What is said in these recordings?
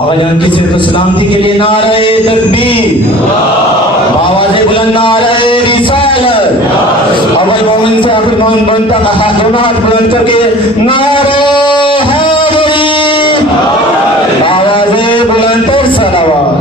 آقا جان کی سیرت و سلامتی کے لیے نعرہ تکبیر، آواز بلند نعرہ رسالت، اول مومن سے آخر مومن بنتا دونوں ہاتھ بلند کر کے نعرہ حیدری، آواز بلند پر صلوات۔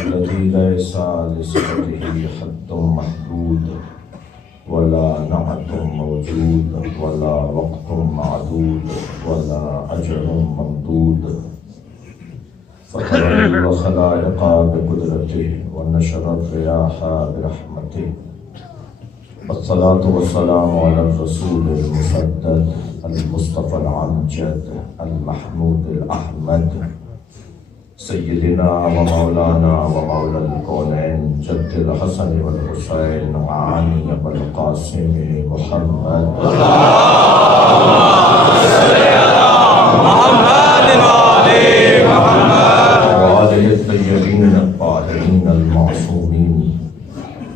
الذي ليس لصفته حد محدود ولا نعت موجود ولا وقت معدود ولا أجل ممدود، فطر الخلائق بقدرته ونشر الرياح برحمته، والصلاة والسلام على الرسول المسدد المصطفى العمجد المحمود الأحمد سيدنا ومولانا ومولى الكونين جد الحسن والحسين وعلي والقاسم محمد، وآله الطيبين الطاهرين المعصومين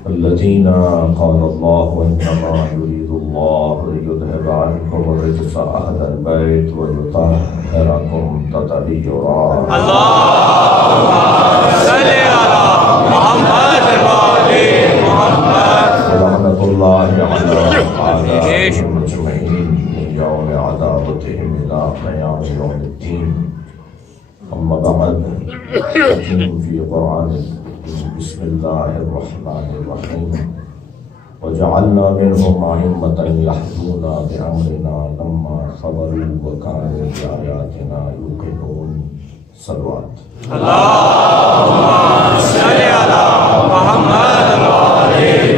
الذين قال الله إنما يريد الله ليذهب عنكم الرجس أهل البيت ويطهركم تطهيرا. اللهم صل على محمد وآل محمد. ورحمة الله على أعدائهم أجمعين من يوم عداوتهم إلى قيام يوم الدين. أما بعد، حكيم في قرآن بسم الله الرحمن الرحيم وجعلنا منهم أئمة يهدون بأمرنا لما صبروا وكانوا بآياتنا يوقنون. صلوات. اللهم صل على محمد وآل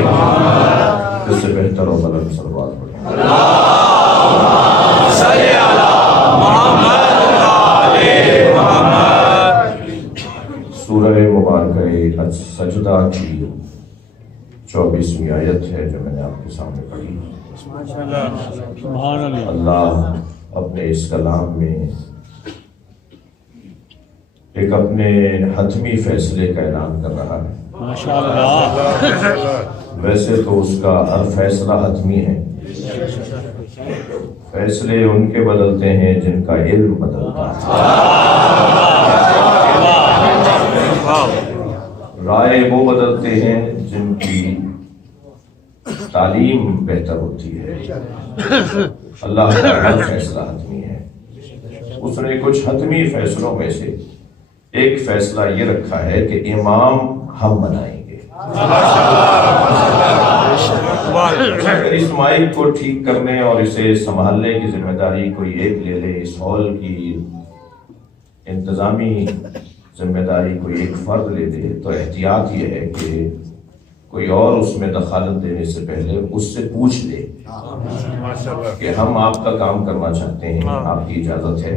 محمد. اس سے بہتر و بلند صلوات پڑھیں. اللهم صل على محمد وآل محمد. سورہ مبارکہ سجدہ کی 24ویں آیت ہے جو میں نے آپ کے سامنے پڑھی. اللہ اپنے اس کلام میں ایک اپنے حتمی فیصلے کا اعلان کر رہا ہے. ویسے تو اس کا ہر فیصلہ حتمی ہے، فیصلے ان کے بدلتے ہیں جن کا علم بدلتا ہے، رائے وہ بدلتے ہیں جن کی تعلیم بہتر ہوتی ہے. اللہ کا ہر فیصلہ حتمی ہے. اس نے کچھ حتمی فیصلوں میں سے ایک فیصلہ یہ رکھا ہے کہ امام ہم بنائیں گے. اگر اس مائک کو ٹھیک کرنے اور اسے سنبھالنے کی ذمہ داری کوئی ایک لے لے، اس ہال کی انتظامی ذمہ داری کوئی ایک فرد لے دے، تو احتیاط یہ ہے کہ کوئی اور اس میں دخالت دینے سے پہلے اس سے پوچھ لے کہ ہم آپ کا کام کرنا چاہتے ہیں، آپ کی اجازت ہے.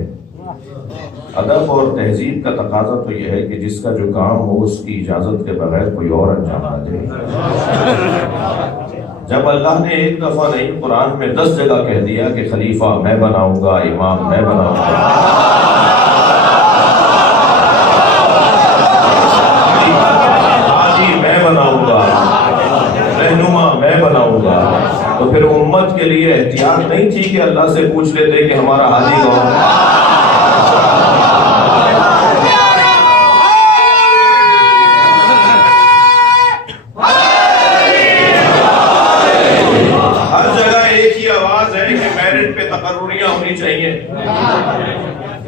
ادب اور تہذیب کا تقاضا تو یہ ہے کہ جس کا جو کام ہو اس کی اجازت کے بغیر کوئی اور انجام نہ دے. جب اللہ نے ایک دفعہ نہیں قرآن میں 10 جگہ کہہ دیا کہ خلیفہ میں بناؤں گا، امام میں بناؤں گا، حاجی میں بناؤں گا، رہنما میں بناؤں گا، تو پھر امت کے لیے احتیاط نہیں تھی کہ اللہ سے پوچھ لیتے کہ ہمارا حاجی کون ہے؟ تقرریاں ہونی چاہیے،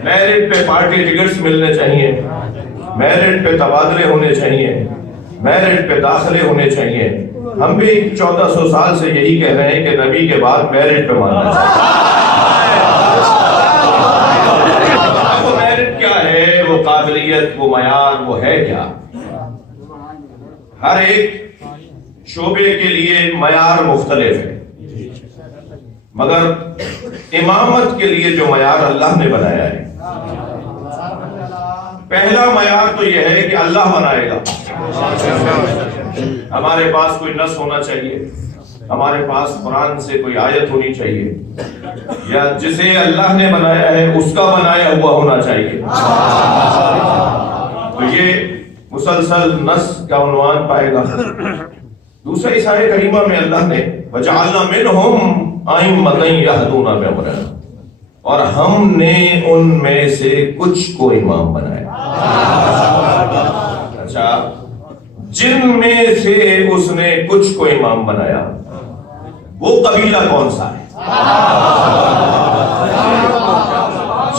میرٹ پہ پارٹی ٹکٹس ملنے چاہیے، میرٹ پہ تبادلے ہونے چاہیے، میرٹ پہ داخلے ہونے چاہیے۔ ہم بھی 1400 سال سے یہی کہہ رہے ہیں کہ نبی کے بعد میرٹ پہ ماننا چاہیے۔ وہ میرٹ کیا ہے، وہ قابلیت، وہ معیار، وہ ہے کیا؟ ہر ایک شعبے کے لیے معیار مختلف ہے، مگر امامت کے لیے جو معیار اللہ نے بنایا ہے، پہلا معیار تو یہ ہے کہ اللہ بنائے گا۔ ہمارے پاس کوئی نص ہونا چاہیے، ہمارے پاس قرآن سے کوئی آیت ہونی چاہیے، یا جسے اللہ نے بنایا ہے اس کا بنایا ہوا ہونا چاہیے۔ تو یہ مسلسل نص کا عنوان پائے گا۔ دوسرے اس آیت کریمہ میں اللہ نے وَجَعَلْنَا مِنْهُمْ أَئِمَّةً يَهْدُونَ بِأَمْرِنَا، اور ہم نے ان میں سے کچھ کو امام بنایا۔ اچھا، جن میں سے اس نے کچھ کو امام بنایا، وہ قبیلہ کون سا ہے؟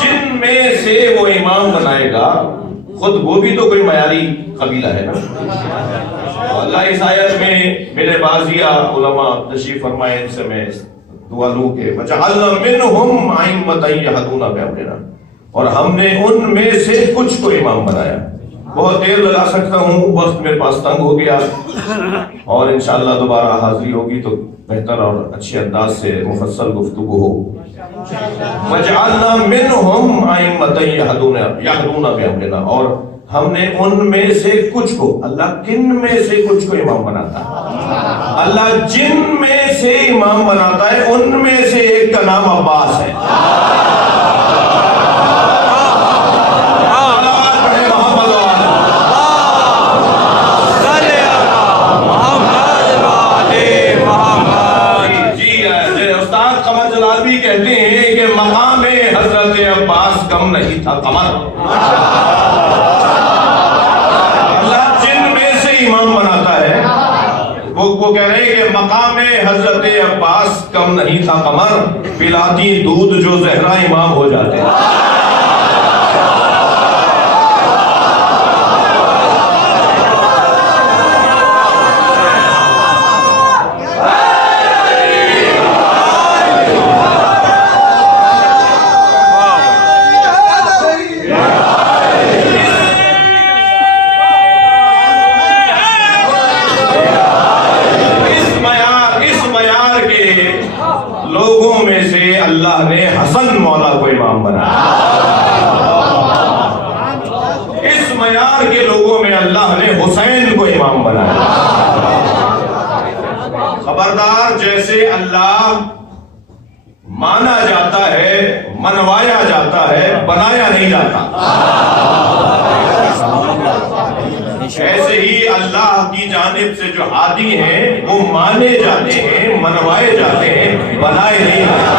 جن میں سے وہ امام بنائے گا، خود وہ بھی تو کوئی معیاری قبیلہ ہے نا۔ اللہ اس آیت میں میرے بازیہ علماء تشریف فرمائے، ان سے میں دعا لوں کہ وَجَعَلْنَا مِنْهُمْ أَئِمَّةً يَهْدُونَ بِأَمْرِنَا، اور ہم نے ان میں سے کچھ کو امام بنایا۔ بہت دیر لگا سکتا ہوں، وقت میرے پاس تنگ ہو گیا، اور انشاءاللہ دوبارہ حاضری ہوگی تو بہتر اور اچھے انداز سے مفصل گفتگو ہو۔ وَجَعَلْنَا مِنْهُمْ أَئِمَّةً يَهْدُونَ بِأَمْرِنَا، اور ہم نے ان میں سے کچھ کو، اللہ کن میں سے کچھ کو امام بناتا ہے؟ اللہ جن میں سے امام بناتا ہے، ان میں سے ایک کا نام عباس ہے۔ کہتے ہیں کہ مقام حضرت عباس کم نہیں تھا قمر۔ اللہ جن میں سے امام بناتا ہے، وہ کہہ رہے ہیں کہ مقام حضرت عباس کم نہیں تھا قمر، پلاتی دودھ جو زہرا امام ہو جاتے ہیں۔ لوگوں میں سے اللہ نے حسن مولا کو امام بنایا۔ اس معیار کے لوگوں میں اللہ نے حسین کو امام بنایا۔ خبردار، جیسے اللہ مانا جاتا ہے، منوایا جاتا ہے، بنایا نہیں جاتا، ایسے ہی اللہ کی جانب سے جو ہادی ہیں وہ مانے جاتے ہیں، منوائے جاتے ہیں، بنائے نہیں جاتے۔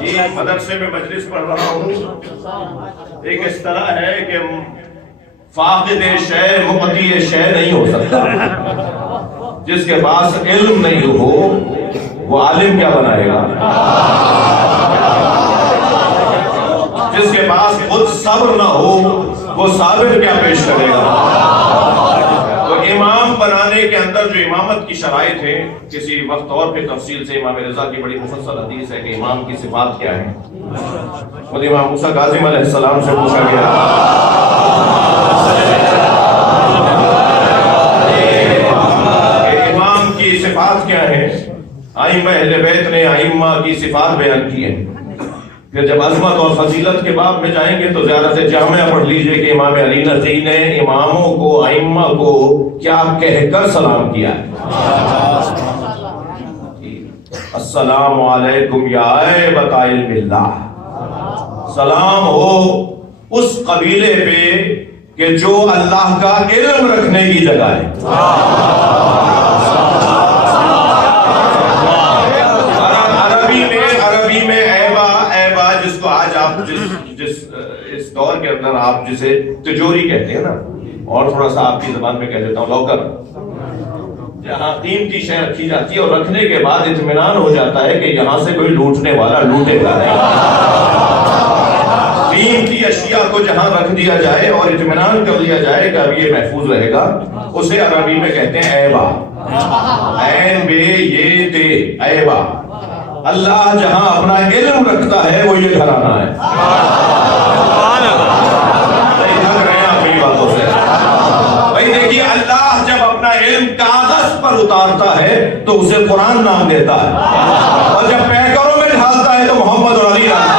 جی، مدرسے میں مجلس پڑھ رہا ہوں، ایک اس طرح ہے کہ فاقد شے مقتی شے نہیں ہو سکتا۔ جس کے پاس علم نہیں ہو وہ عالم کیا بنائے گا؟ جس کے پاس خود صبر نہ ہو وہ صابر کیا پیش کرے گا؟ تو امام بنانے کے اندر جو امامت کی شرائط ہے، کسی وقت اور پہ تفصیل سے امام رضا کی بڑی مفصل حدیث ہے کہ امام کی صفات کیا ہیں۔ خود امام موسیٰ کاظم علیہ السلام سے پوچھا گیا کہ امام کی صفات کیا ہیں؟ ائمہ اہل بیت نے ائمہ کی صفات بیان کی ہیں۔ پھر جب عظمت اور فضیلت کے باب میں جائیں گے تو زیارت جامعہ پڑھ لیجئے کہ امام علی نقی نے اماموں کو ائمہ کو کیا کہہ کر سلام کیا ہے. السلام علیکم یا ایبۃ علم اللہ، سلام ہو اس قبیلے پہ کہ جو اللہ کا علم رکھنے کی جگہ ہے. عربی میں ایبا جس کو آج آپ جس اس دور کے اندر آپ جسے تجوری کہتے ہیں نا، اور تھوڑا سا آپ کی زبان میں کہہ دیتا ہوں لاکر، جہاں قیمتی شے رکھی جاتی ہے اور رکھنے کے بعد اطمینان ہو جاتا ہے کہ یہاں سے کوئی لوٹنے والا لوٹے گا نہیں. قیمتی اشیاء کو جہاں رکھ دیا جائے اور اطمینان کر لیا جائے کہ اب یہ محفوظ رہے گا، اسے عربی میں کہتے ہیں ایبا. عین بے یہ تے ایبا. اللہ جہاں اپنا علم رکھتا ہے وہ یہ گھرانہ ہے. بھائی دیکھیے، اللہ جب اپنا علم کاغذ پر اتارتا ہے تو اسے قرآن نام دیتا ہے، اور جب پیکروں میں ڈھالتا ہے تو محمد اور علی نام.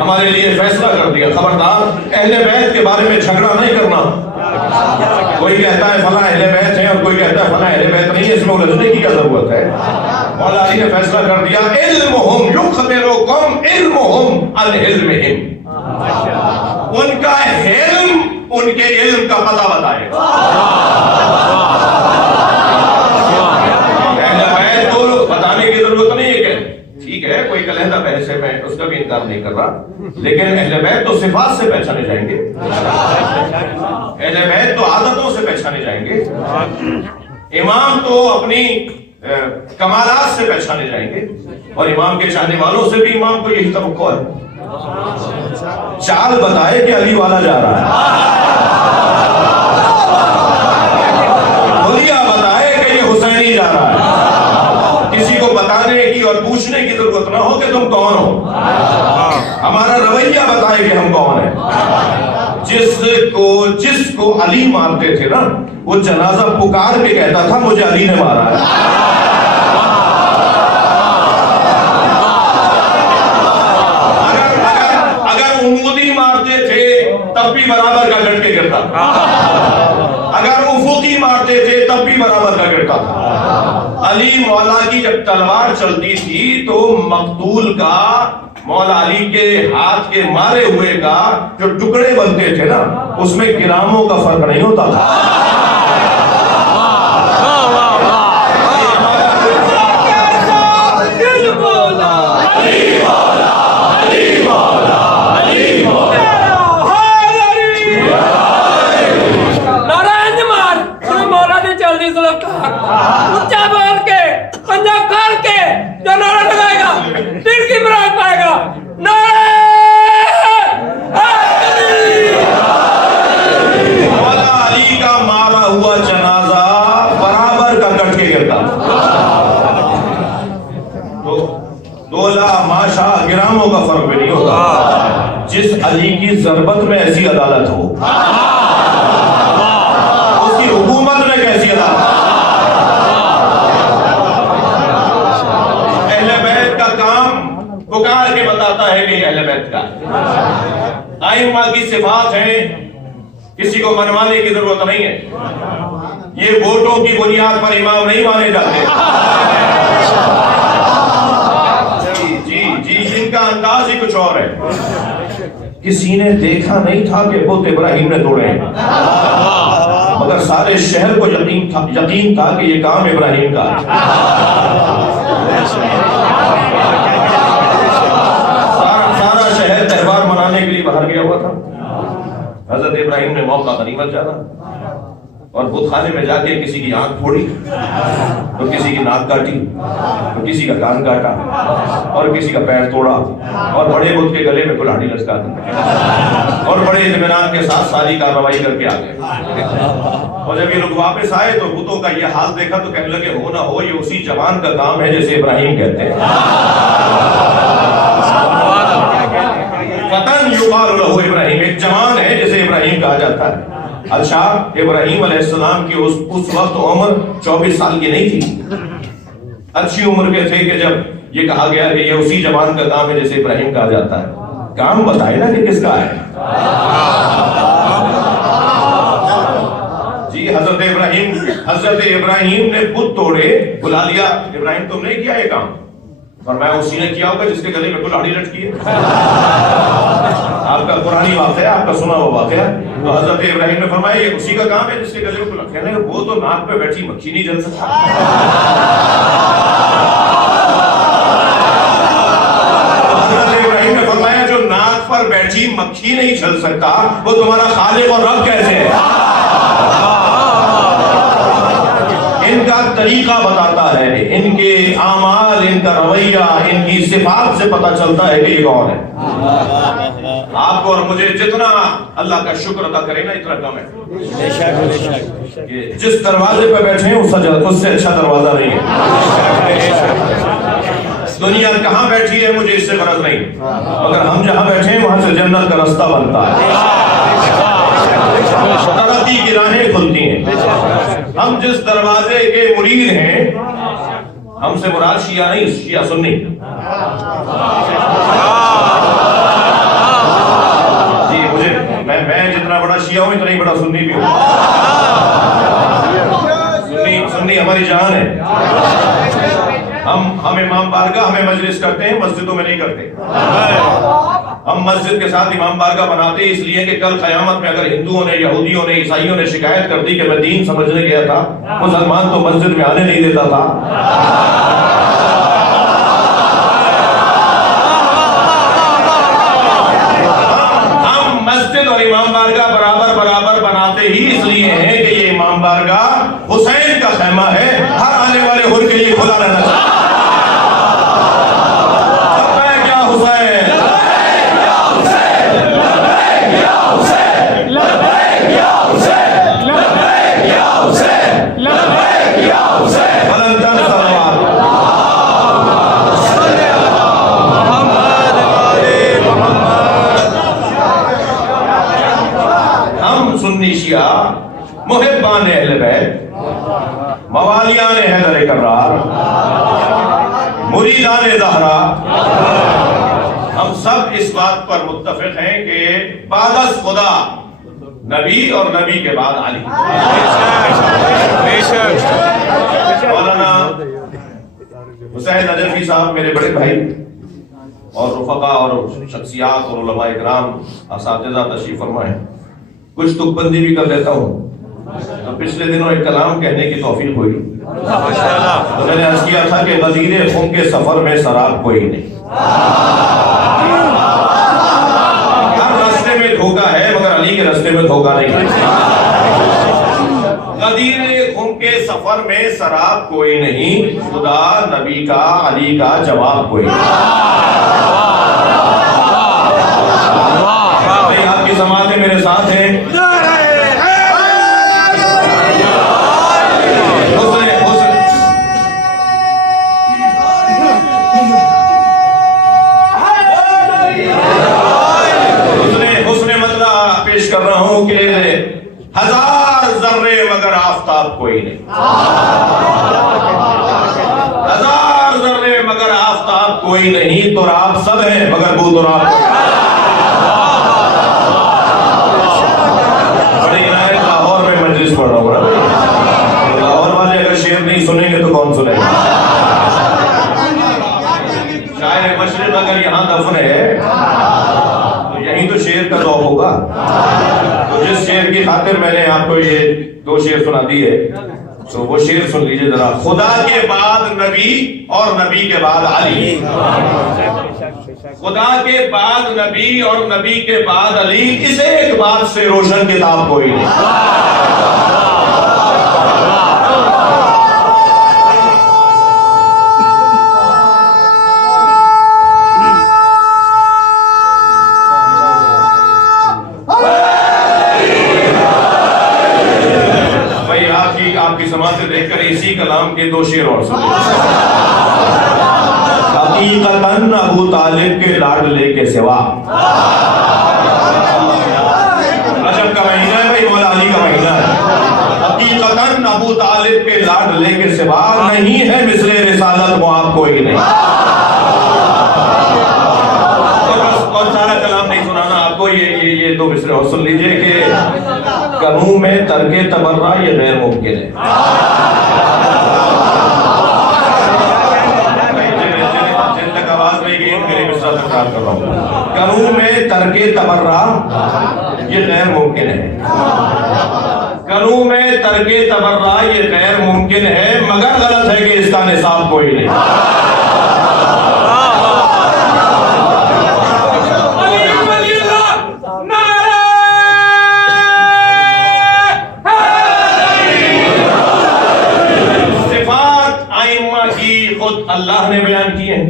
ہمارے لیے فیصلہ کر دیا، خبردار اہل بیت کے بارے میں جھگڑا نہیں کرنا. کوئی کہتا ہے فلاں اہل بیت ہے اور کوئی کہتا ہے فلاں اہل بیت نہیں ہے، اس میں الجھنے کی کیا ضرورت ہے. مولا علی نے فیصلہ کر دیا، علمہم یخبرکم علمہم عن علمہم. ان کا علم ان کے علم کا پتہ بتائے. اہل بیت کو بتانے کی ضرورت نہیں ہے. کہ ٹھیک ہے کوئی علیحدہ بحث ہے، میں اس کا بھی انکار نہیں کر رہا، لیکن اہل بیت تو صفات سے پہچانے جائیں گے، اہل بیت تو عادتوں سے پہچانے جائیں گے، امام تو اپنی کمالات سے پہچانے جائیں گے، اور امام کے چاہنے والوں سے بھی امام کو یہی توقع ہے. چال بتائے کہ علی والا جا رہا ہے، بتائے کہ یہ حسینی جا رہا ہے. کسی کو بتانے کی اور پوچھنے کی ضرورت نہ ہو کہ تم کون ہو. ہمارا رویہ بتائے کہ ہم کون ہیں. جس کو علی مارتے تھے نا، وہ جنازہ پکار کے کہتا تھا مجھے علی نے مارا ہے. اگر عمودی مارتے تھے تب بھی برابر کا گٹ کے گرتا، اگر افقی مارتے تھے تب بھی برابر کا گرتا تھا. علی مولا کی جب تلوار چلتی تھی تو مقتول کا، مولا علی کے ہاتھ کے مارے ہوئے کا جو ٹکڑے بنتے تھے نا، اس میں گراموں کا فرق نہیں ہوتا تھا. اونچا بول کے پنجا کھول کے جو نعرہ لگائے گا پھر کی مراد پائے گا. مولا علی کا مارا ہوا جنازہ برابر کا کٹ کے گرتا. دولا ماشا گراموں کا فرق بھی نہیں ہوتا. جس علی کی ضربت میں ایسی عدالت ہو، اس کی حکومت میں کیسی عدالت. پکار کے بتاتا ہے کہ یہ اہل بیت کا. ائمہ کی صفات ہیں، کسی کو منوانے کی ضرورت نہیں ہے. یہ ووٹوں کی بنیاد پر امام نہیں مانے جاتے. جی جن کا انداز ہی کچھ اور ہے. کسی نے دیکھا نہیں تھا کہ بت ابراہیم نے توڑے ہیں، مگر سارے شہر کو یقین تھا کہ یہ کام ابراہیم کا ہے. سارا شہر تہوار منانے کے لیے باہر گیا ہوا تھا. حضرت ابراہیم نے موقع غنیمت جانا اور بت خانے میں جا کے کسی کی آنکھ پھوڑی، تو کسی کی ناک کاٹی، تو کسی کا کان کاٹا، اور کسی کا پیر توڑا، اور بڑے بت کے گلے میں کلاڑی لٹکا دی، اور بڑے اطمینان کے ساتھ ساری کارروائی کر کے آ گئے. اور جب یہ لوگ واپس آئے تو بتوں کا یہ حال دیکھا تو کہنے لگے ہو نہ ہو یہ اسی جوان کا کام ہے جیسے ابراہیم کہتے ہیں. فتن یقال لہ ابراہیم، ایک جوان ہے جسے ابراہیم کہا جاتا ہے۔ اچھا، ابراہیم علیہ السلام کی اس وقت عمر 24 سال کی نہیں تھی، اچھی عمر کے تھے کہ جب یہ کہا گیا کہ یہ اسی جوان کا کام ہے جسے ابراہیم کہا جاتا ہے۔ کام بتائے نا کہ کس کا ہے؟ جی حضرت ابراہیم نے بت توڑے، بلا لیا، ابراہیم تم نے کیا یہ کام؟ فرمایا اسی نے کیا ہوگا جس کے گلے میں کلاڑی لٹکی ہے۔ آپ کا قرآنی واقعہ، آپ کا سنا ہوا واقعہ۔ تو حضرت ابراہیم نے فرمایا یہ اسی کا کام ہے جس کے گلے میں کلاڑی، کہنے کہ وہ تو ناک پہ بیٹھی مکھی نہیں جل سکتا۔ حضرت ابراہیم نے فرمایا جو ناک پر بیٹھی مکھی نہیں جل سکتا وہ تمہارا خالق اور رب کیسے ہے؟ ان کا طریقہ بتاتا ہے، ان کے اعمال، ان کا رویہ، ان کی صفات سے پتہ چلتا ہے کہ یہ کون ہے۔ آپ کو اور مجھے جتنا اللہ کا شکر ادا کرے نا اتنا کم ہے۔ کہ جس دروازے پہ بیٹھے ہیں اس سے اچھا دروازہ نہیں ہے۔ دنیا کہاں بیٹھی ہے مجھے اس سے غرض نہیں، مگر ہم جہاں بیٹھے ہیں وہاں سے جنت کا راستہ بنتا ہے، ترقی کی راہیں کھلتی ہیں۔ ہم جس دروازے کے مرید ہیں، ہم سے مراد شیعہ نہیں، شیعہ سنی۔ جی مجھے میں جتنا بڑا شیعہ ہوں اتنا ہی بڑا سنی بھی ہوں۔ سنی ہماری جان ہے۔ ہم امام بارگاہ میں مجلس کرتے ہیں، مسجدوں میں نہیں کرتے۔ ہم مسجد کے ساتھ امام بارگاہ بناتے ہیں اس لیے کہ کل قیامت میں اگر ہندوؤں نے، یہودیوں نے، عیسائیوں نے شکایت کر دی کہ میں دین سمجھنے گیا تھا، مسلمان تو مسجد میں آنے نہیں دیتا تھا۔ ہم مسجد اور امام بارگاہ برابر برابر بناتے ہی اس لیے ہیں کہ یہ امام بارگاہ حسین کا خیمہ ہے، ہر آنے والے حر کے لیے کھلا رہنا چاہیے۔ محبان اہل بیت، موالیان حیدر کرار، مریدان زہرا، ہم سب اس بات پر متفق ہیں کہ بعد از خدا نبی اور نبی کے بعد علی۔ مولانا حسین نجفی صاحب میرے بڑے بھائی اور رفقا اور شخصیات اور علماء اکرام اساتذہ تشریف فرما ہے، کچھ تک بندی بھی کر لیتا ہوں۔ تو پچھلے دنوں ایک کلام کہنے کی توفیق ہوئی تو میں نے عرض کیا تھا کہ غدیر خم کے سفر میں سراب کوئی نہیں۔ ہر راستے میں دھوکہ ہے مگر علی کے راستے میں دھوکہ نہیں۔ غدیر خم کے سفر میں سراب کوئی نہیں، خدا نبی کا علی کا جواب کوئی نہیں۔ آپ کی سماعتیں میرے ساتھ ہیں۔ کر رہا ہوں کہ ہزار ذرے مگر آفتاب کوئی نہیں، ہزار ذرے مگر آفتاب کوئی نہیں، تو آپ سب ہیں مگر بو تو آپ بڑی عنایت لاہور میں مجلس پڑھ رہا ہوں۔ لاہور والے اگر شعر نہیں سنیں گے تو کون سنیں گے؟ شاعر مشرق اگر یہاں دفن ہے تو یہی تو شعر کا ذوق ہوگا۔ تو جس شعر کی خاطر میں نے آپ کو یہ 2 شعر سنا دیے تو وہ شعر سن لیجئے ذرا۔ خدا کے بعد نبی اور نبی کے بعد علی، خدا کے بعد نبی اور نبی کے بعد علی، اس ایک بات سے روشن کتاب کوئی نہیں۔ آپ کی سماعتیں دیکھ کر اسی کلام کے 2 شعر اور سنیں۔ حقیقتاً ابو طالب کے لاڈلے کے سوا لے کے سوا نہیں ہے مثل رسالت وہ آپ کوئی نہیں. اور سارا کلام نہیں سنانا آپ کو, یہ دو مصرے اور سن لیجئے کہ کنوں میں ترک تبرع یہ غیر ممکن ہے. جن تک آواز نہیں گئی ان کے لیے مصرع تکرار کر رہا ہوں. کنوں میں ترک تبرع یہ غیر ممکن ہے. کنوں میں ترک تبرع یہ غیر ممکن ہے, مگر غلط ہے کہ اس کا نصاب کوئی نہیں. اللہ نے بیان کیے ہیں,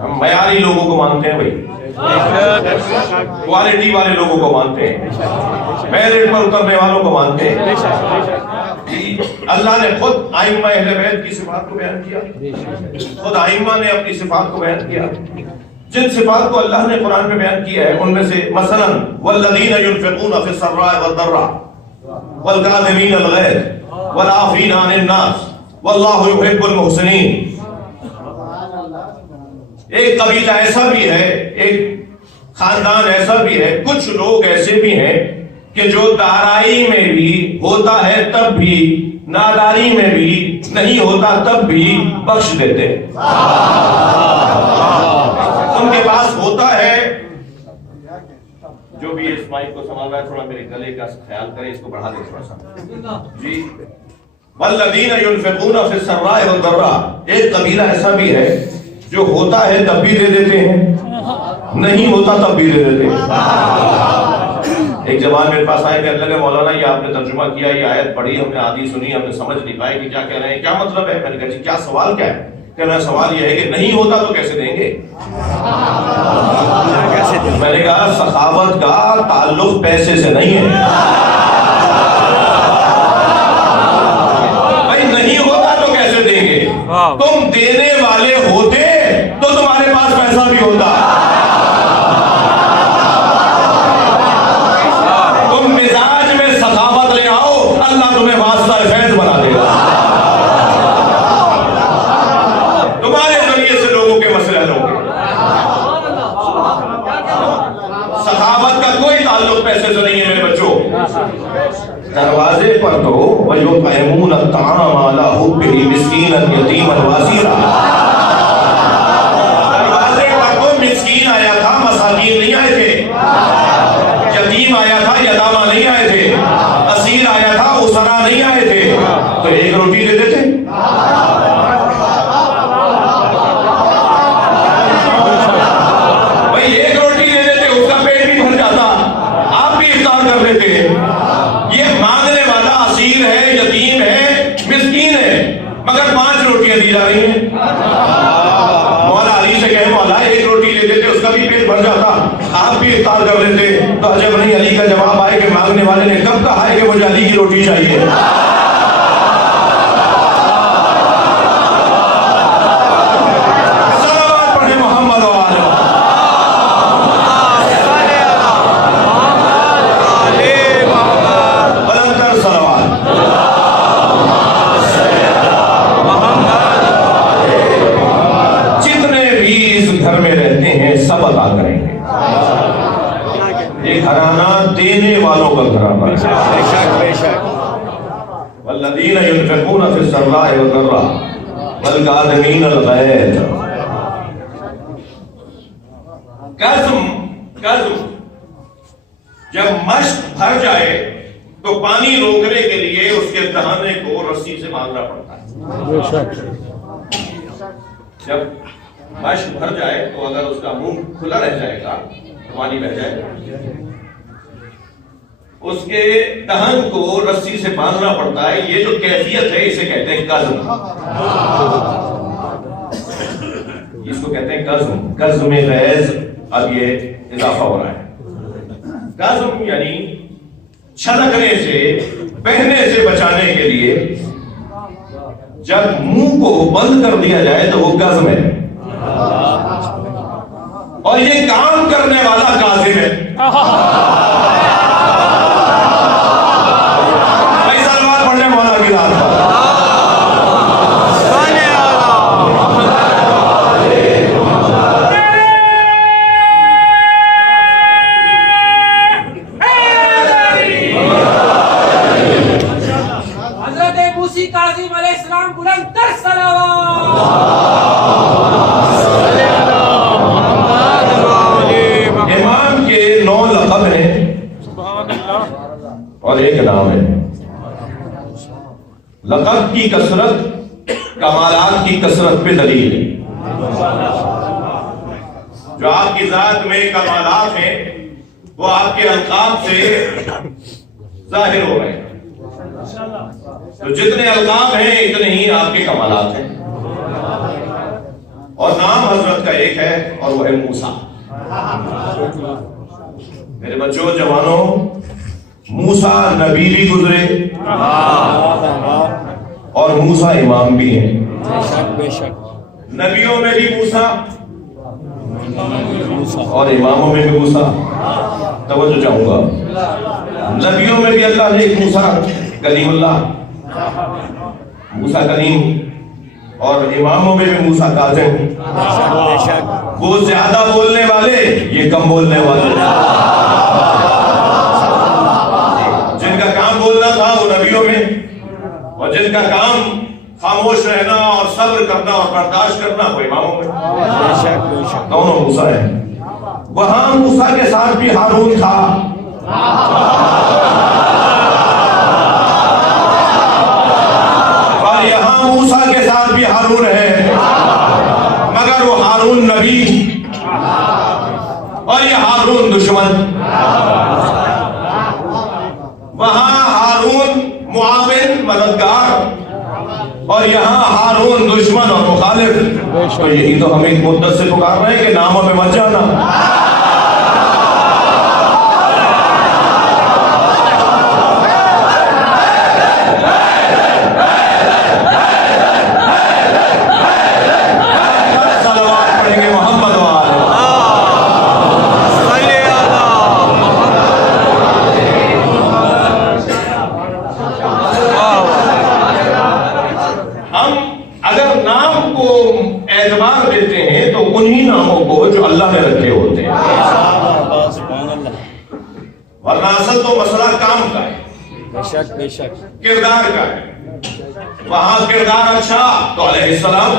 ہم معیاری لوگوں کو مانتے ہیں بھائی, کوالٹی والے لوگوں کو مانتے ہیں, میرٹ پر اترنے والوں کو مانتے ہیں. اللہ نے خود ائمہ اہل بیت کی صفات کو بیان کیا, خود ائمہ نے اپنی صفات کو بیان کیا. جن صفات کو اللہ نے قرآن میں بیان کیا ہے ان میں سے مثلا والذین ينفقون فی السراء والضراء والکاظمین الغیظ والعافین عن الناس واللہ یحب المحسنین. ایک قبیلہ ایسا بھی ہے, ایک خاندان ایسا بھی ہے, کچھ لوگ ایسے بھی ہیں کہ جو دارائی میں بھی ہوتا ہے تب بھی, ناداری میں بھی نہیں ہوتا تب بھی بخش دیتے. ان کے پاس ہوتا ہے, جو بھی اس مائک کو سنبھال رہا ہے تھوڑا میرے گلے کا خیال کرے, اس کو بڑھا دے تھوڑا سا جی. والذین ينفقون فی السراء والضراء, ایک قبیلہ ایسا بھی ہے جو ہوتا ہے تب بھی دے دیتے ہیں, نہیں ہوتا تب بھی دے دیتے ہیں. ایک جوان میرے پاس آئے کہنے لگے مولانا یہ آپ نے ترجمہ کیا, یہ آیت پڑھی, ہم نے آدھی سنی, ہم نے سمجھ نہیں پائے کہ کیا کہہ رہے ہیں, کیا مطلب ہے؟ میں نے کہا جی کیا سوال کیا ہے؟ کہنا سوال یہ ہے کہ نہیں ہوتا تو کیسے دیں گے. میں نے کہا سخاوت کا تعلق پیسے سے نہیں ہے, تم دینے والے ہوتے تو تمہارے پاس پیسہ بھی ہوتا. تم مزاج میں سخاوت لے آؤ, اللہ تمہیں واسطہ فیض بنا دے گا, تمہارے ذریعے سے لوگوں کے مسئلے حل ہوں گے. سخاوت کا کوئی تعلق پیسے سے نہیں ہے میرے بچوں. دروازے پر تو وَيُطْعِمُونَ الطَّعَامَ عَلَىٰ حُبِّهِ مِسْكِينًا یتیما واسیرا, دروازے پر تو مسکین آیا تھا, مساکین نہیں آئے تھے, یتیم آیا تھا, یتامہ نہیں آئے تھے, اسیر آیا تھا, اسرا نہیں آئے تھے, تو ایک روٹی دے دیتے. بھائی ایک روٹی دے دیتے, اس کا پیٹ بھی بھر جاتا, آپ بھی افطار کر لیتے. یہ مانگنے والا اسیر ہے, یتیم ہے, مسکین ہے, مگر 5 روٹیاں دی جا رہی ہیں. مولا علی سے کہے مولا ایک روٹی لے دیتے, اس کا بھی پیٹ بھر جاتا, آپ بھی افطار کر لیتے. تو عجب نہیں, علی کا جواب آئے کہ مانگنے والے نے کب کہا ہے کہ مجھے علی کی روٹی چاہیے. صلوات پڑھیں محمد و آلہ. گھر میں رہتے ہیں سب عطا کریں گے. یہ گھرانہ دینے والوں کا گھرانہ ہے. والذین ينفقون فی السراء والضراء والکاظمین الغیظ. قزم جب مشق بھر جائے تو پانی روکنے کے لیے اس کے دہانے کو رسی سے باندھنا پڑتا ہے. جب مشق بھر جائے تو اگر اس کا منہ کھلا رہ جائے گا تو پانی بہ جائے گا. اس کے دہن کو رسی سے باندھنا پڑتا ہے. یہ جو کیفیت ہے اسے کہتے ہیں قزم. اس کو کہتے ہیں قزم. قزم غیظ. اب یہ اضافہ ہو رہا ہے. قزم یعنی چھلکنے سے, بہنے سے بچانے کے لیے جب منہ کو بند کر دیا جائے تو وہ قزم ہے, اور یہ کام کرنے والا قاضم ہے. بھائی سلوات پڑھنے مولا کی ذات پر. اور ایک نام ہے. لقب کی کثرت کمالات کی کثرت پہ دلیل ہے. جو آپ کی ذات میں کمالات ہیں وہ آپ کے القاب سے ظاہر ہو رہے ہیں. تو جتنے القاب ہیں اتنے ہی آپ کے کمالات ہیں. اور نام حضرت کا ایک ہے اور وہ ہے موسیٰ. میرے بچوں جوانوں، موسیٰ نبی بھی گزرے اور موسیٰ امام بھی ہیں. نبیوں میں بھی موسیٰ اور اماموں میں بھی موسیٰ. توجہ چاہوں گا، نبیوں میں بھی اللہ نے ایک موسیٰ کلیم اللہ، موسیٰ کلیم، اور اماموں میں بھی موسیٰ کاظم. وہ زیادہ بولنے والے، یہ کم بولنے والے. جن کا کام بولنا تھا وہ نبیوں میں، اور جن کا کام خاموش رہنا اور صبر کرنا اور برداشت کرنا وہ اماموں میں. دونوں موسیٰ ہیں. وہاں موسیٰ کے ساتھ بھی ہارون تھا. اور یہاں موسیٰ کے ساتھ بھی ہارون ہے، مگر وہ ہارون نبی اور یہ ہارون دشمن. وہاں ہارون معاون مددگار اور یہاں ہارون دشمن اور مخالف. تو یہی تو ہم ایک مدت سے پکار رہے ہیں کہ ناموں میں مت جانا. صلوات پڑھیں گے محمد والے. ہم اگر نام کو اعتبار دیتے ہیں تو انہی ناموں کو جو اللہ نے رکھے ہوتے ہیں، ورنہ اصل تو مسئلہ کام کا ہے، کردار کا ہے. وہاں کردار اچھا تو علیہ السلام،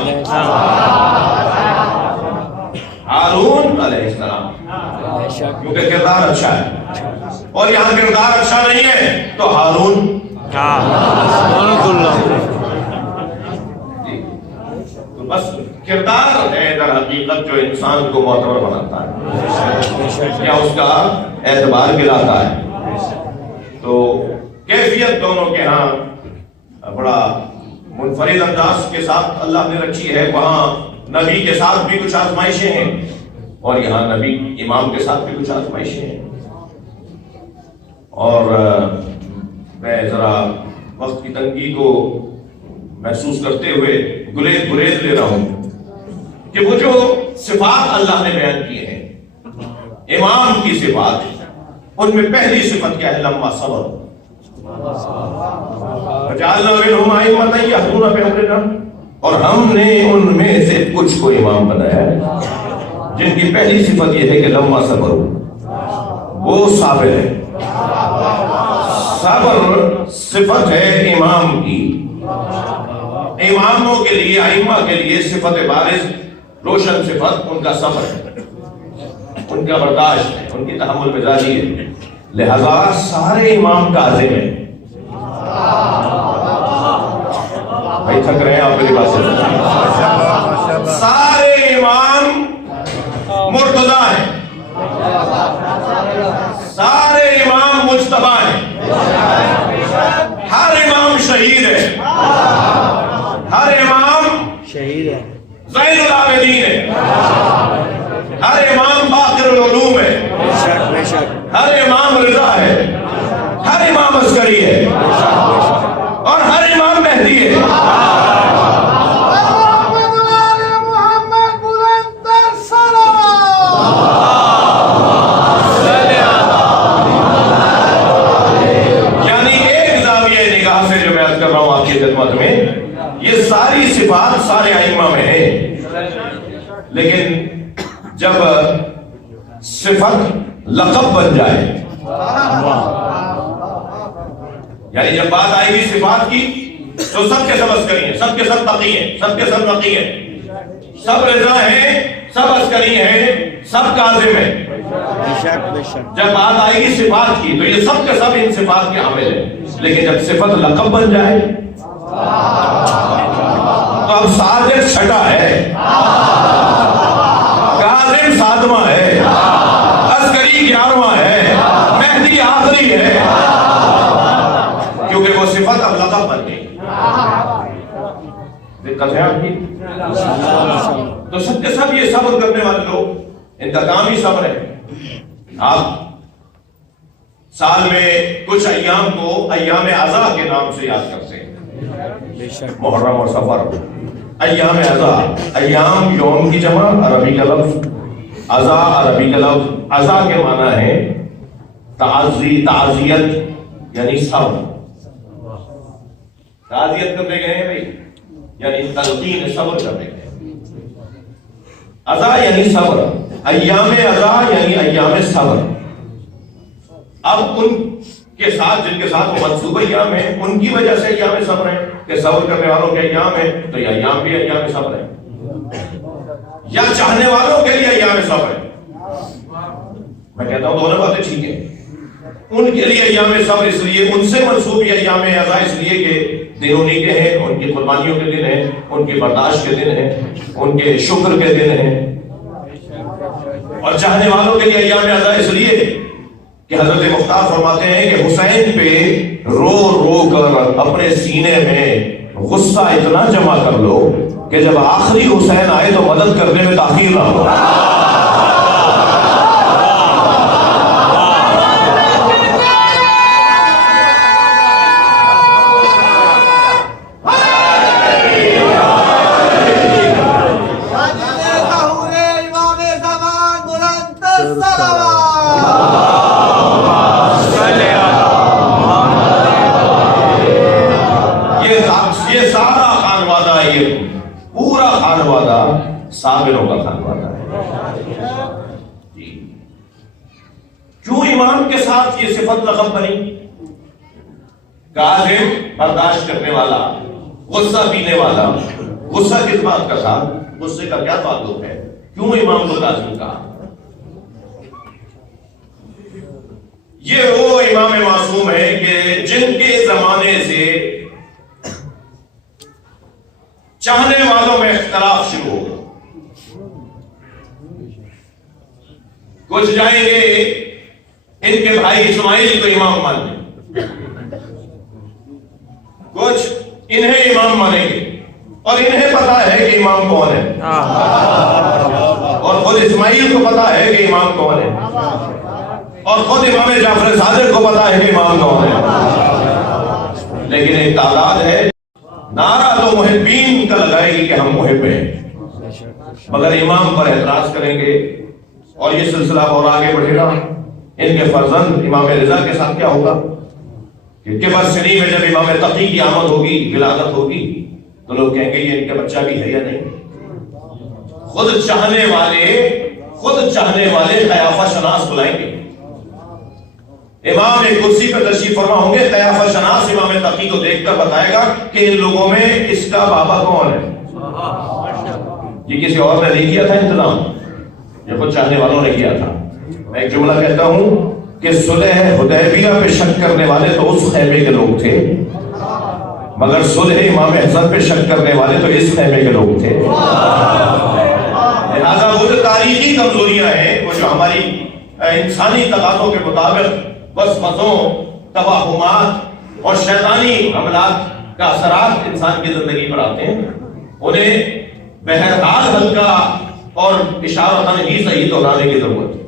ہارون علیہ السلام، کیونکہ کردار اچھا ہے. اور یہاں کردار اچھا نہیں ہے تو ہارون. بس کردار ہے در حقیقت جو انسان کو معتبر بناتا ہے یا اس کا اعتبار گراتا ہے. تو کیفیت دونوں کے ہاں بڑا منفرد انداز کے ساتھ اللہ نے رکھی ہے. وہاں نبی کے ساتھ بھی کچھ آزمائشیں ہیں اور یہاں نبی امام کے ساتھ بھی کچھ آزمائشیں ہیں. اور میں ذرا وقت کی تنگی کو محسوس کرتے ہوئے گریز لے رہا ہوں کہ وہ جو صفات اللہ نے بیان کی ہیں امام کی صفات، ان میں پہلی صفت کیا ہے؟ لمبا صبر. وجعلنا منهم أئمة يهدون بأمرنا، اور ہم نے ان میں سے کچھ کو امام بنایا جن کی پہلی صفت یہ ہے کہ لمبا صبر ہو. وہ صابر ہے. صبر صفت ہے امام کی. اماموں کے لیے، ائمہ کے لیے صفت بارز روشن صفت ان کا صبر ہے، ان کا برداشت ہے، ان کی تحمل مزاجی ہے. لہذا سارے امام کاظم ہیں. بھائی تھک رہے ہیں آپ میری بات سے. سارے امام مرتضی ہیں، سارے امام مجتبی ہیں، ہر امام شہید ہے، ہر امام شہید ہے، زین العابدین ہے، ہر امام باقر العلوم ہے، ہر امام رضا ہے، ہر امام عسکری ہے اور ہر امام مہدی ہے. یعنی ایک زاویہ نگاہ سے جو میں عرض کر رہا ہوں آپ کی خدمت میں، یہ ساری صفات سارے ائمہ میں ہیں. لیکن جب صفت لقب بن جائے، یعنی جب بات آئے گی صفات کی تو سب کے سب عسکری ہیں، سب کے سب تقی ہیں، سب کے سب نقی ہیں، سب رضا ہیں، سب عسکری ہیں، سب کاظم ہیں. جب بات آئے گی صفات کی تو یہ سب کے سب ان صفات کے حامل ہیں، لیکن جب صفت لقب بن جائے تو اب صادق چھٹا ہے، کاظم ساتواں ہے، عسکری 11واں ہے، مہدی آخری ہے، کیونکہ وہ صفت اب لقب بن گئی۔ دقت ہے آپ کی؟ تو سب کے سب یہ صبر کرنے والے لوگ، ان کا کام ہی صبر ہے۔ آپ سال میں کچھ ایام کو ایام عزا کے نام سے یاد کرتے ہیں، محرم اور سفر۔ ایام عزا، ایام یوم کی جمع، عربی کا لفظ، عزا عربی کا لفظ۔ عزا کے معنی ہے تعزی، تعزیت یعنی صبر۔ تعزیت کرنے گئے ہیں بھائی، یعنی تلقین صبر کرنے گئے۔ عزا یعنی صبر، ایام عزا یعنی ایام صبر۔ اب ان کے ساتھ جن کے ساتھ وہ منصوبہ ایام ہے، ان کی وجہ سے ایام صبر ہے کہ صبر کرنے والوں کے ایام ہے، تو یہ ایام بھی ایام صبر ہے، یا چاہنے والوں کے لیے ایام صبر ہے۔ میں کہتا ہوں دونوں باتیں ٹھیک ہیں۔ ان کے لیے ایام صبر اس لیے، ان سے منسوب یہ ایام عزا اس لیے کہ دن انہی کے ہیں، ان کی قربانیوں کے دن ہیں، ان کی برداشت کے دن ہیں، ان کے شکر کے دن ہیں۔ اور چاہنے والوں کے لیے ایام عزا اس لیے کہ حضرت مختار فرماتے ہیں کہ حسین پہ رو رو کر اپنے سینے میں غصہ اتنا جمع کر لو کہ جب آخری حسین آئے تو مدد کرنے میں تاخیر نہ ہو۔ صابروں کا خانوادہ ہے۔ کیوں امام کے ساتھ یہ صفت لقب بنی؟ کاظم برداشت کرنے والا، غصہ پینے والا۔ غصہ کس بات کا تھا؟ غصے کا کیا تعلق ہے؟ کیوں امام کو کاظم کہا؟ یہ وہ امام معصوم ہے کہ جن کے زمانے سے چاہنے والوں میں اختلاف شروع ہو گیا۔ کچھ جائیں گے ان کے بھائی اسماعیل کو امام ماننے، کچھ انہیں امام مانیں گے، اور انہیں پتا ہے کہ امام کون ہے، اور خود اسماعیل کو پتا ہے کہ امام کون ہے، اور خود امام جعفر صادق کو پتا ہے کہ امام کون ہے۔ لیکن ایک تعداد ہے، نعرہ تو محبین کا لگائے گی کہ ہم محب ہیں، مگر امام پر اعتراض کریں گے، اور یہ سلسلہ اور آگے بڑھے گا۔ ان کے فرزند امام رضا کے ساتھ کیا ہوگا کہ کبر سنی میں جب امام تقی کی آمد ہوگی، ولادت ہوگی، تو لوگ کہیں گے یہ ان کا بچہ بھی ہے یا نہیں۔ خود چاہنے والے قیافہ شناس بلائیں گے۔ امام ایک کرسی پر تشریف فرما ہوں گے، قیافہ شناس امام تقی کو دیکھ کر بتائے گا کہ ان لوگوں میں اس کا بابا کون ہے۔ یہ کسی اور نے نہیں کیا تھا انتظام، یہ خود چاہنے والوں نے کیا تھا۔ میں ایک جملہ کہتا ہوں کہ صلح حدیبیہ پہ شک کرنے والے تو اس خیمے کے لوگ تھے، مگر صلح امام حسن پہ شک کرنے والے تو اس خیمے کے لوگ تھے۔ لہذا وہ جو تاریخی کمزوریاں ہیں، وہ جو ہماری انسانی تقاضوں کے مطابق وسوسوں، توہمات اور شیطانی حملات کا اثرات انسان کی زندگی پر آتے ہیں، انہیں بہرحال ہلکا اور اشارتاً ہی صحیح دہرانے کی ضرورت ہے،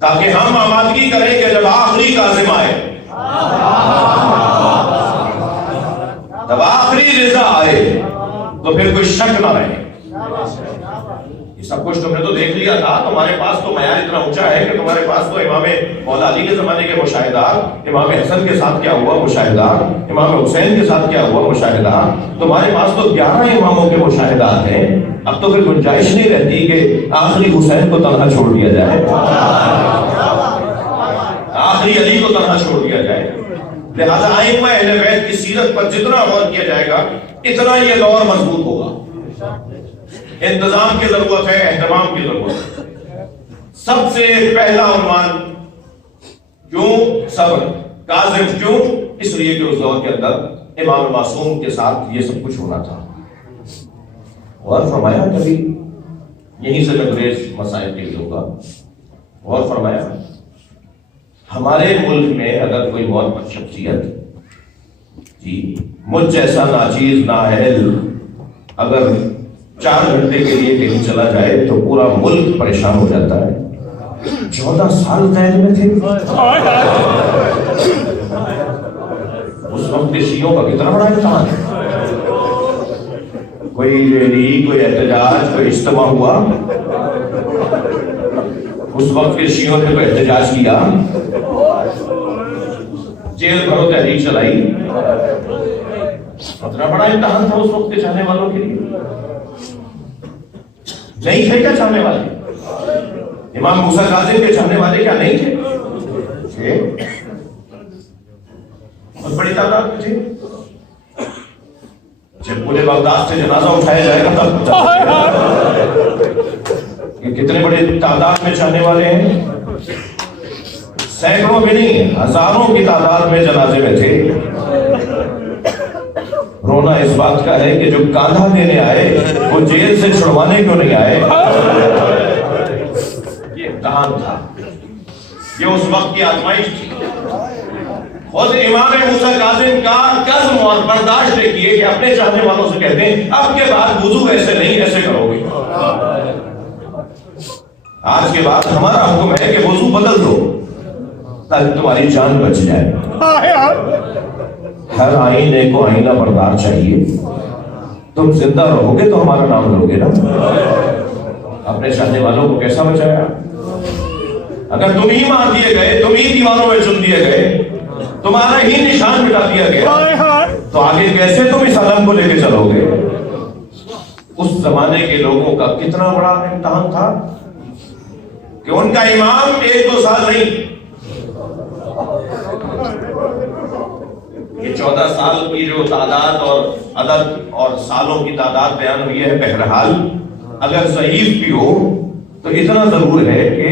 تاکہ ہم آمادگی کریں کہ جب آخری کاظم آئے، جب آخری رضا آئے، تو پھر کوئی شک نہ رہے۔ یہ سب کچھ تم نے تو دیکھ لیا تھا، تمہارے پاس تو معیار اتنا اونچا ہے کہ تمہارے پاس تو امام مولا علی کے زمانے کے مشاہدات، امام حسن کے ساتھ کیا ہوا مشاہدات، امام حسین کے ساتھ کیا ہوا مشاہدات، تمہارے پاس تو 11 اماموں کے مشاہدات ہیں۔ اب تو پھر گنجائش نہیں رہتی کہ آخری حسین کو تنہا چھوڑ دیا جائے، آخری علی کو تنہا چھوڑ دیا جائے۔ لہذا ائمہ اہل بیت کی سیرت پر جتنا غور کیا جائے گا اتنا یہ دور مضبوط ہوگا۔ انتظام کی ضرورت ہے، اہتمام کی ضرورت ہے۔ سب سے پہلا عنوان کیوں صبر، کاظم کیوں؟ اس لیے کہ اس دور کے اندر امام معصوم کے ساتھ یہ سب کچھ ہونا تھا. اور فرمایا کبھی یہیں سے میں گریز مسائل کے لوں گا. اور فرمایا ہمارے ملک میں اگر کوئی بہت بڑی شخصیت جی مجھ جیسا ناچیز نااہل اگر 4 گھنٹے کے لیے کہیں چلا جائے تو پورا ملک پریشان ہو جاتا ہے. 14 سال قید میں تھے. اس وقت کے شیعوں کا کتنا بڑا امتحان ہے. کوئی ریلی، کوئی احتجاج، کوئی اجتماع ہوا، اس وقت کے شیعوں نے کوئی احتجاج کیا، جیل بھرو تحریک چلائی. اتنا بڑا امتحان تھا اس وقت کے چاہنے والوں کے لیے. نہیں تھے کیا چاہنے والے؟ امام موسیٰ کاظم کے چاہنے والے کیا نہیں تھے؟ بہت بڑی تعداد میں تھے. جب پورے بغداد سے جنازہ اٹھایا جائے گا تب کہ کتنے بڑے تعداد میں چاہنے والے ہیں. سینکڑوں میں نہیں، ہزاروں کی تعداد میں جنازے میں تھے. رونا اس بات کا ہے کہ جو کاندھا دینے آئے وہ جیل سے چھڑوانے کیوں نہیں آئے. یہ امتحان تھا، یہ اس وقت کی آزمائش تھی. خود امام موسیٰ کاظم کا قسم اور برداشت کیے کہ اپنے چاہنے والوں سے کہتے ہیں اب کے بعد وضو ایسے نہیں، ایسے کرو گے. آج کے بعد ہمارا حکم ہے کہ وضو بدل دو تاکہ تمہاری جان بچ جائے. ہر آئینے کو آئینہ بردار چاہیے. تم زندہ رہو گے تو ہمارا نام لو گے نا. اپنے چاہنے والوں کو کیسا بچایا؟ اگر تم ہی مار دیے گئے، تم ہی دیواروں میں چن دیے گئے، تمہارا ہی نشان مٹا دیا گیا، تو آگے کیسے تم اس عالم کو لے کے چلو گے؟ اس زمانے کے لوگوں کا کتنا بڑا امتحان تھا کہ ان کا امام 1-2 سال نہیں، یہ 14 سال کی جو تعداد اور عدد اور سالوں کی تعداد بیان ہوئی ہے. بہرحال اگر ضعیف بھی ہو تو اتنا ضرور ہے کہ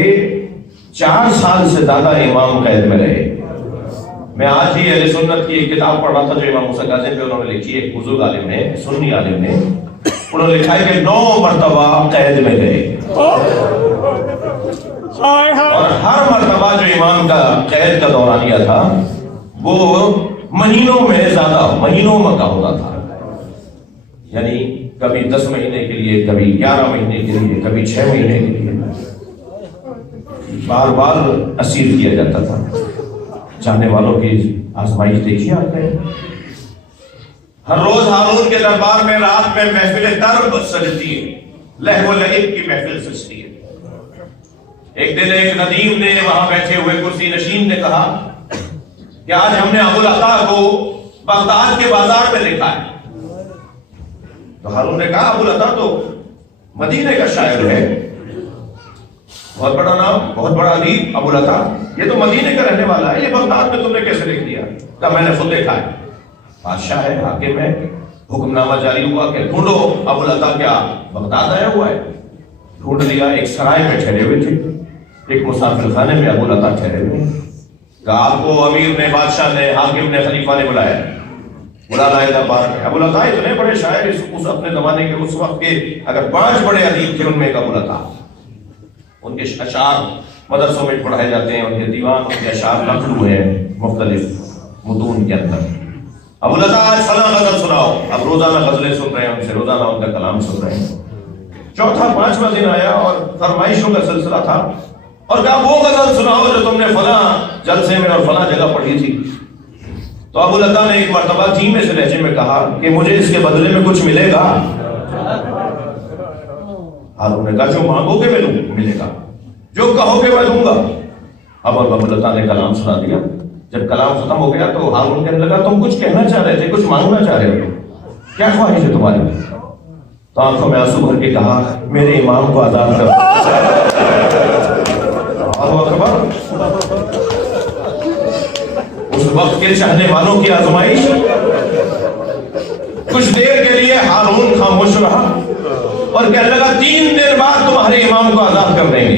4 سال سے زیادہ امام قید میں رہے. میں آج ہی اہل سنت کی ایک کتاب پڑھ رہا تھا جو امام موسیٰ کاظم پہ انہوں نے لکھی ہے. ایک بزرگ عالم نے، سنی عالم نے، انہوں نے لکھا ہے کہ 9 مرتبہ قید میں گئے، اور ہر مرتبہ جو امام کا قید کا دورانیہ تھا وہ مہینوں میں زیادہ مہینوں کا ہوتا تھا. یعنی کبھی 10 مہینے کے لیے، کبھی 11 مہینے کے لیے، کبھی 6 مہینے کے لیے بار بار اسیر کیا جاتا تھا. چاہنے والوں کی آزمائش دیکھیے آپ نے. ہر روز ہارون کے دربار میں رات میں محفل درب سجتی ہے، لہو و لعب کی محفل سجتی ہے. ایک دن ایک ندیم نے وہاں بیٹھے ہوئے کرسی نشین نے کہا کہ آج ہم نے ابو العطا کو بغداد کے بازار میں دیکھا ہے. تو ہارون نے کہا ابو العطا تو مدینے کا شاعر ہے، بہت بڑا نام، بہت بڑا ادیب ابو العطا، یہ تو مدینے کا رہنے والا ہے، یہ بغداد میں تم نے کیسے لکھ دیا؟ کہا میں نے خود دیکھا ہے. بادشاہ ہے، حاکم ہے، حکم نامہ جاری ہوا کہ ڈھونڈو ابو العطا کیا بغداد آیا ہوا ہے. ڈھونڈ لیا. ایک سرائے میں ٹھہرے ہوئے تھے، ایک مسافر خانے میں ابو العطا ٹھہرے ہوئے. کہا آپ کو امیر نے، بادشاہ نے، حاکم نے، خلیفہ نے بلایا. بلا لائے دربار میں. ابو العطا اتنے بڑے شاعر اس اپنے زمانے کے اس وقت کے اگر 5 بڑے ادیب تھے ان میں ایک ابو العطا. ان کے اشعار مدرسوں میں پڑھائے جاتے ہیں، ان کے دیوان، ان کے اشعار مخلوق ہیں مختلف متون کے اندر. ابو العطا آج فلاں غزل سناؤ. اب روزانہ غزلیں سن رہے ہیں ان سے، روزانہ ان کا کلام سن رہے ہیں. 4تھا 5واں دن آیا اور فرمائشوں کا سلسلہ تھا، اور کہا وہ غزل سناؤ جو تم نے فلاں جلسے میں اور فلاں جگہ پڑھی تھی. تو ابو العطا نے ایک مرتبہ دھیمے سے لہجے میں کہا کہ مجھے اس کے بدلے میں کچھ ملے گا؟ ہارون نے کہا جو مانگو گے میں ملے گا، جو کہو گے میں دوں گا. اب ابو العطا نے کلام سنا دیا. جب کلام ختم ہو گیا تو ہارون کہنے لگا تم کچھ کہنا چاہ رہے تھے، کچھ مانگنا چاہ رہے ہو، کیا خواہش ہے تمہاری؟ تو آنکھوں میں آنسو بھر کے کہا میرے امام کو آزاد کرو. اس وقت کے چاہنے والوں کی آزمائش. کچھ دیر کے لیے ہارون خاموش رہا اور کہنے لگا 3 دن بعد تمہارے امام کو آزاد کر دیں گے.